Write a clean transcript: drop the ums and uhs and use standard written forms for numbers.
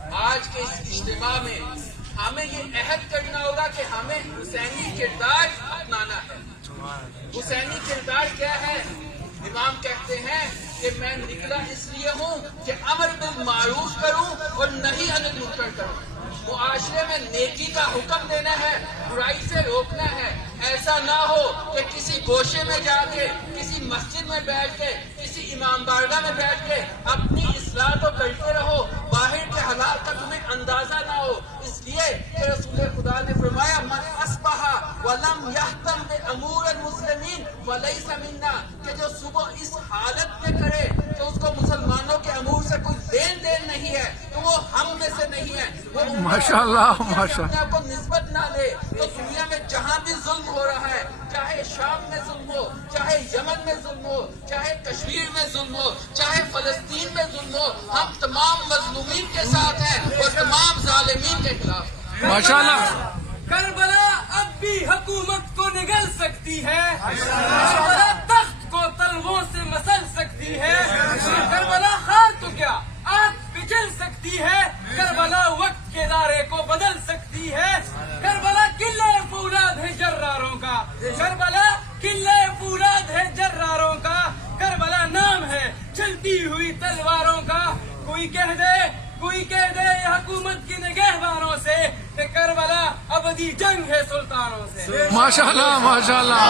آج کے اس اجتماع میں ہمیں یہ عہد کرنا ہوگا کہ ہمیں حسینی کردار اپنانا ہے۔ حسینی کردار کیا ہے؟ امام کہتے ہیں کہ میں نکلا اس لیے ہوں کہ امر بالمعروف کروں اور نہیں عن المنکر کروں۔ معاشرے میں نیکی کا حکم دینا ہے، برائی سے روکنا ہے۔ ایسا نہ ہو کہ کسی گوشے میں جا کے، کسی مسجد میں بیٹھ کے، کسی امام بارگاہ میں بیٹھ کے اپنی اصلاح تو کرتے رہو، باہر کے حالات کا تمہیں اندازہ نہ ہو۔ اس لیے کہ رسول خدا نے فرمایا من اصبح ولم یہتم بامور المسلمین فلیس منا، کہ جو صبح اس حالت میں کرے کہ اس کو مسلمانوں کے امور سے کوئی لین دین نہیں ہے تو وہ ہم میں سے نہیں ہے۔ وہ ماشاءاللہ ماشاءاللہ اپنے آپ کو نسبت نہ دے تو دنیا میں جہاں بھی ظلم ہو رہا ہے، چاہے شام میں ظلم ہو، چاہے یمن میں ظلم ہو، چاہے کشمیر میں ظلم ہو، چاہے فلسطین میں ظلم ہو، ہم تمام مظلومین کے ساتھ ہیں اور تمام ظالمین کے خلاف۔ ماشاءاللہ کربلا اب بھی حکومت کو نگل سکتی ہے، کربلا تخت کو تلووں سے مسل سکتی ہے، کربلا خار تو کیا آگ پچل سکتی ہے، کربلا وقت کے دائرے کو بدل سکتی ہے، کربلا قلعہ فولاد ہے جراروں کا، کربلا قلعہ فولاد ہے جراروں کا، کربلا نام ہے چلتی ہوئی تلواروں کا۔ کوئی کہہ دے حکومت کی نگہبانوں سے کہ کربلا ابدی جنگ ہے سلطانوں سے۔ ماشاءاللہ ماشاءاللہ